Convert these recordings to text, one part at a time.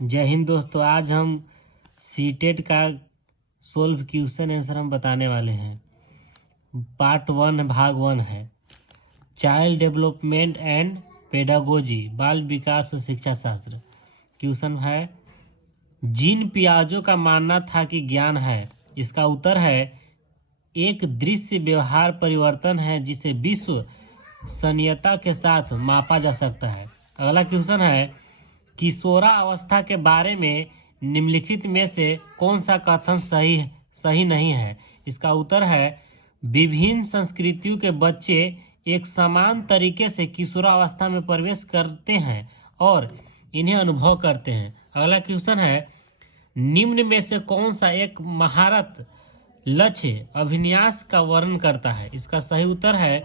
जय हिंद दोस्तों। आज हम सीटेट का सोल्व क्वेश्चन आंसर हम बताने वाले हैं। पार्ट 1 भाग 1 है चाइल्ड डेवलपमेंट एंड पेडागोजी, बाल विकास और शिक्षा शास्त्र। क्वेश्चन है जीन पियाजो का मानना था कि ज्ञान है। इसका उत्तर है एक दृश्य व्यवहार परिवर्तन है जिसे विश्व सनीयता के साथ मापा जा सकता है। अगला क्वेश्चन है किशोरावस्था के बारे में निम्नलिखित में से कौन सा कथन सही नहीं है। इसका उत्तर है विभिन्न संस्कृतियों के बच्चे एक समान तरीके से किशोरावस्था में प्रवेश करते हैं और इन्हें अनुभव करते हैं। अगला क्वेश्चन है निम्न में से कौन सा एक महारत लक्ष्य अभिन्यास का वर्णन करता है। इसका सही उत्तर है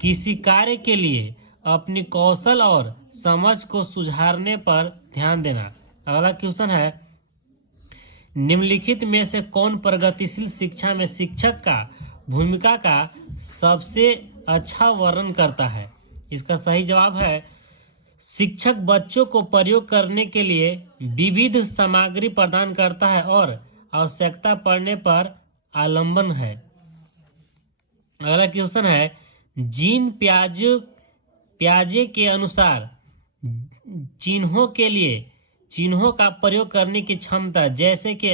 किसी कार्य के लिए अपनी कौशल और समझ को सुधारने पर ध्यान देना। अगला क्वेश्चन है निम्नलिखित में से कौन प्रगतिशील शिक्षा में शिक्षक का भूमिका का सबसे अच्छा वर्णन करता है। इसका सही जवाब है शिक्षक बच्चों को प्रयोग करने के लिए विविध सामग्री प्रदान करता है और आवश्यकता पड़ने पर आलंबन है। अगला क्वेश्चन है जीन प्याजे के अनुसार चिन्हों के लिए चिन्हों का प्रयोग करने की क्षमता जैसे कि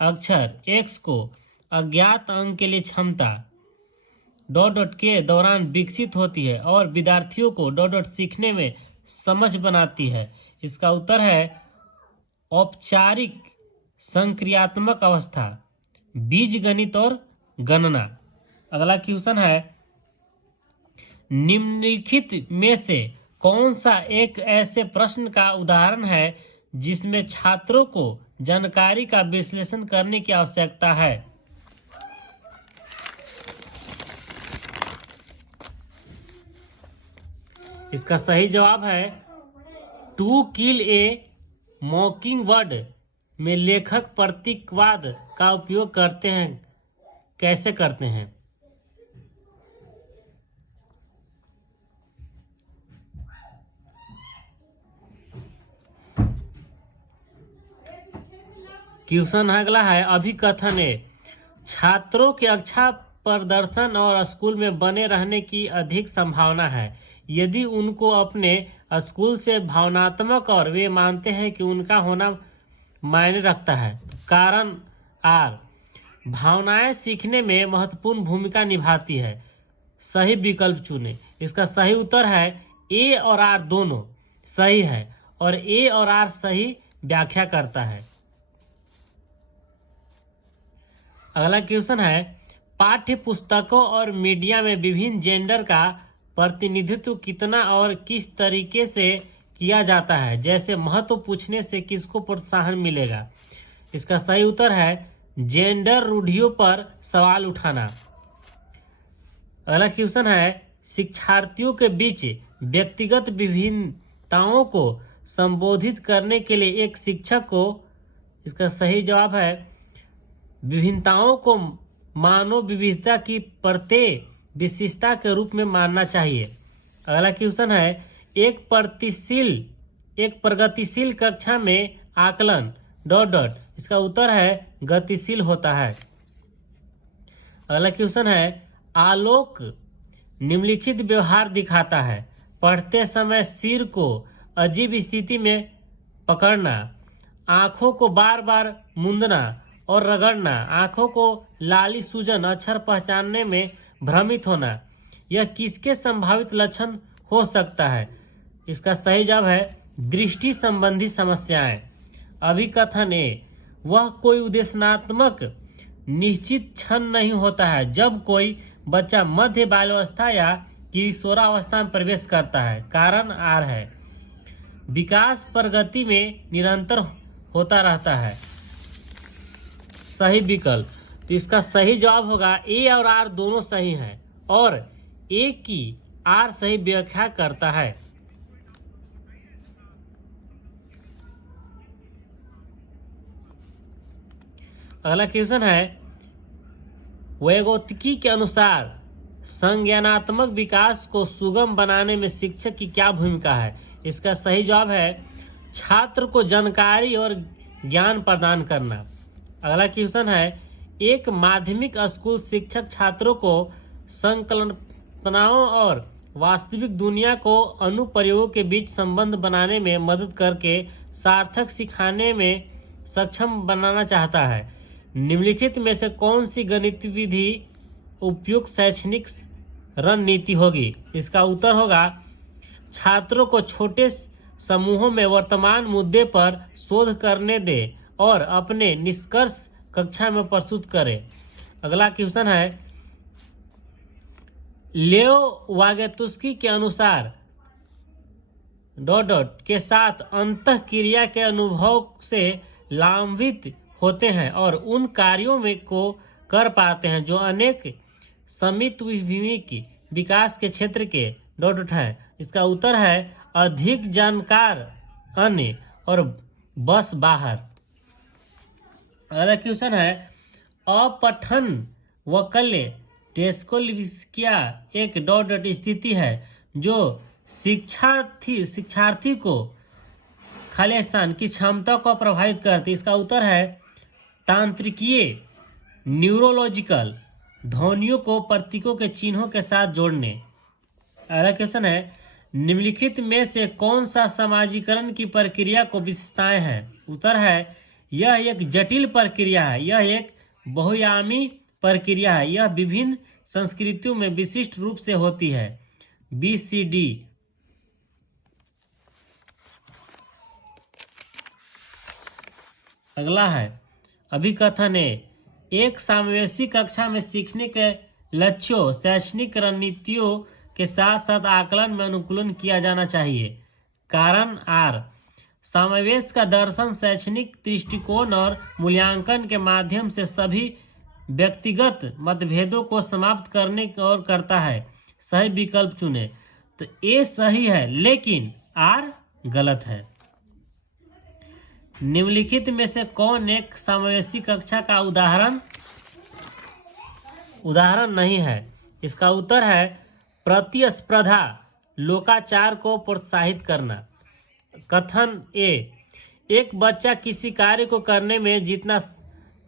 अक्षर x को अज्ञात अंक के लिए क्षमता ... के दौरान विकसित होती है और विद्यार्थियों को ... सीखने में समझ बनाती है। इसका उत्तर है औपचारिक संक्रियात्मक अवस्था, बीजगणित और गणना। अगला क्वेश्चन है निम्नलिखित में से कौन सा एक ऐसे प्रश्न का उदाहरण है जिसमें छात्रों को जानकारी का विश्लेषण करने की आवश्यकता है। इसका सही जवाब है टू किल ए मॉकिंग बर्ड में लेखक प्रतीकवाद का उपयोग करते हैं। कैसे करते हैं। क्वेश्चन अगला है अभिकथन है छात्रों के अच्छा प्रदर्शन और स्कूल में बने रहने की अधिक संभावना है यदि उनको अपने स्कूल से भावनात्मक और वे मानते हैं कि उनका होना मायने रखता है। कारण आर भावनाएं सीखने में महत्वपूर्ण भूमिका निभाती है। सही विकल्प चुने। इसका सही उत्तर है ए और आर दोनों सही है और ए और आर सही व्याख्या करता है। अगला क्वेश्चन है पाठ्य पुस्तकों और मीडिया में विभिन्न जेंडर का प्रतिनिधित्व कितना और किस तरीके से किया जाता है। जैसे महत्व पूछने से किसको प्रोत्साहन मिलेगा। इसका सही उत्तर है जेंडर रूढ़ियों पर सवाल उठाना। अगला क्वेश्चन है शिक्षार्थियों के बीच व्यक्तिगत विभिन्नताओं को संबोधित करने के लिए एक शिक्षक को इसका सही जवाब है विभिन्नताओं को मानव विविधता की प्रत्येक विशिष्टता के रूप में मानना चाहिए। अगला क्वेश्चन है एक प्रगतिशील कक्षा में आकलन ... इसका उत्तर है गतिशील होता है। अगला क्वेश्चन है आलोक निम्नलिखित व्यवहार दिखाता है। पढ़ते समय सिर को अजीब स्थिति में पकड़ना, आंखों को बार बार मूंदना और रगड़ना, आंखों को लाली सूजन, अक्षर पहचानने में भ्रमित होना। यह किसके संभावित लक्षण हो सकता है। इसका सही जवाब है दृष्टि संबंधी समस्याएं। अभिकथन ए वह कोई उद्देश्यात्मक निश्चित क्षण नहीं होता है जब कोई बच्चा मध्य बाल्यावस्था या किशोरावस्था में प्रवेश करता है। कारण आर है विकास प्रगति में निरंतर होता रहता है। सही विकल्प। तो इसका सही जवाब होगा ए और आर दोनों सही हैं और ए की आर सही व्याख्या करता है। अगला क्वेश्चन है वैगोत्की के अनुसार संज्ञानात्मक विकास को सुगम बनाने में शिक्षक की क्या भूमिका है। इसका सही जवाब है छात्र को जानकारी और ज्ञान प्रदान करना। अगला क्वेश्चन है, एक माध्यमिक स्कूल शिक्षक छात्रों को संकल्पनाओं और वास्तविक दुनिया को अनुप्रयोगों के बीच संबंध बनाने में मदद करके सार्थक सिखाने में सक्षम बनाना चाहता है। निम्नलिखित में से कौन सी गणित विधि उपयुक्त शैक्षणिक रणनीति होगी? इसका उत्तर होगा, छात्रों को छोटे समूहों में वर्तमान मुद्दे पर शोध करने दें और अपने निष्कर्ष कक्षा में प्रस्तुत करें। अगला क्वेश्चन है, लेओ वागेतुस्की के अनुसार के साथ अंतः क्रिया के अनुभव से लाभान्वित होते हैं और उन कार्यों में को कर पाते हैं जो अनेक समित विकास के क्षेत्र के है। इसका उत्तर है, अधिक जानकार अन्य और बस बाहर। अगला क्वेश्चन है, अपठन वैकल्य टेस्कोलिस्किया एक स्थिति है जो शिक्षार्थी को खाली स्थान की क्षमता को प्रभावित करती है। इसका उत्तर है, तांत्रिकीय न्यूरोलॉजिकल ध्वनियों को प्रतीकों के चिन्हों के साथ जोड़ने। अगला क्वेश्चन है, निम्नलिखित में से कौन सा समाजीकरण की प्रक्रिया को विशेषताएं हैं? उत्तर है, यह एक जटिल प्रक्रिया है, यह एक बहुआयामी प्रक्रिया है, यह विभिन्न संस्कृतियों में विशिष्ट रूप से होती है। BCD। अगला है, अभिकथन है, एक समावेशी कक्षा में सीखने के लक्ष्यों शैक्षणिक रणनीतियों के साथ साथ आकलन में अनुकूलन किया जाना चाहिए। कारण R, समावेश का दर्शन शैक्षणिक दृष्टिकोण और मूल्यांकन के माध्यम से सभी व्यक्तिगत मतभेदों को समाप्त करने और करता है। सही विकल्प चुने। तो A सही है लेकिन R गलत है। निम्नलिखित में से कौन एक समावेशी कक्षा का उदाहरण नहीं है? इसका उत्तर है, प्रतिस्पर्धा लोकाचार को प्रोत्साहित करना। कथन A, एक बच्चा किसी कार्य को करने में जितना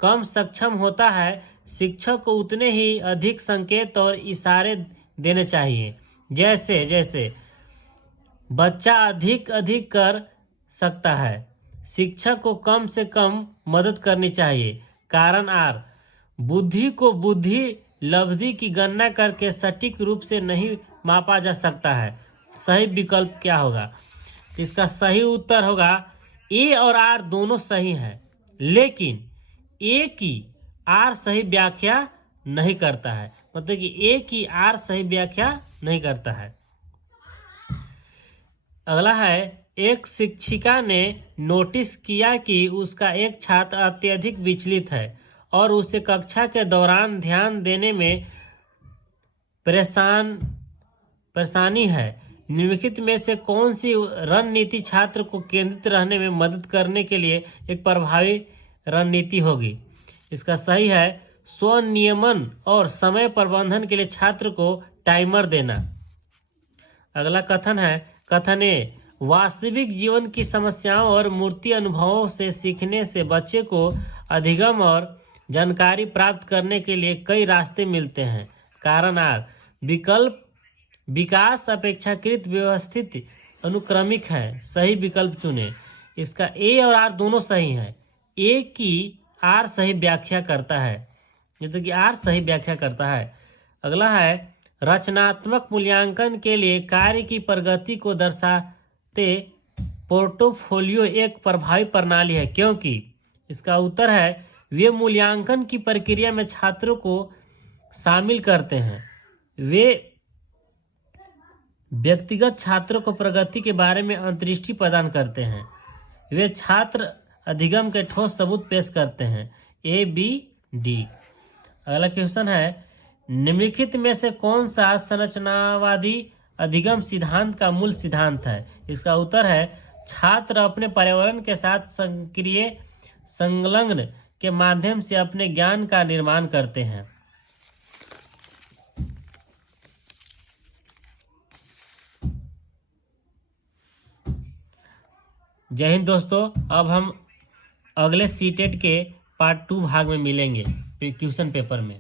कम सक्षम होता है शिक्षक को उतने ही अधिक संकेत और इशारे देने चाहिए। जैसे बच्चा अधिक कर सकता है, शिक्षक को कम से कम मदद करनी चाहिए। कारण R, बुद्धि को बुद्धि लब्धि की गणना करके सटीक रूप से नहीं मापा जा सकता है। सही विकल्प क्या होगा? इसका सही उत्तर होगा, A और R दोनों सही हैं लेकिन A की R सही व्याख्या नहीं करता है, मतलब कि A की R सही व्याख्या नहीं करता है। अगला है, एक शिक्षिका ने नोटिस किया कि उसका एक छात्र अत्यधिक विचलित है और उसे कक्षा के दौरान ध्यान देने में परेशानी है। निम्नलिखित में से कौन सी रणनीति छात्र को केंद्रित रहने में मदद करने के लिए एक प्रभावी रणनीति होगी? इसका सही है, स्वनियमन और समय प्रबंधन के लिए छात्र को टाइमर देना। अगला कथन है, कथन ए, वास्तविक जीवन की समस्याओं और मूर्ति अनुभवों से सीखने से बच्चे को अधिगम और जानकारी प्राप्त करने के लिए कई रास्ते मिलते हैं। कारण R, विकल्प विकास अपेक्षाकृत व्यवस्थित अनुक्रमिक है। सही विकल्प चुने। इसका A और R दोनों सही हैं। A की R सही व्याख्या करता है, जैसे कि R सही व्याख्या करता है। अगला है, रचनात्मक मूल्यांकन के लिए कार्य की प्रगति को दर्शाते पोर्टफोलियो एक प्रभावी प्रणाली है क्योंकि? इसका उत्तर है, वे मूल्यांकन की प्रक्रिया में छात्रों को शामिल करते हैं। वे व्यक्तिगत छात्रों को प्रगति के बारे में अंतर्दृष्टि प्रदान करते हैं। वे छात्र अधिगम के ठोस सबूत पेश करते हैं। A, B, D। अगला क्वेश्चन है, निम्नलिखित में से कौन सा संरचनावादी अधिगम सिद्धांत का मूल सिद्धांत है? इसका उत्तर है, छात्र अपने पर्यावरण के साथ सक्रिय संलग्न के माध्यम से अपने ज्ञान का निर्माण करते हैं। जय हिंद दोस्तों। अब हम अगले सीटेट के पार्ट 2 भाग में मिलेंगे क्वेश्चन पेपर में।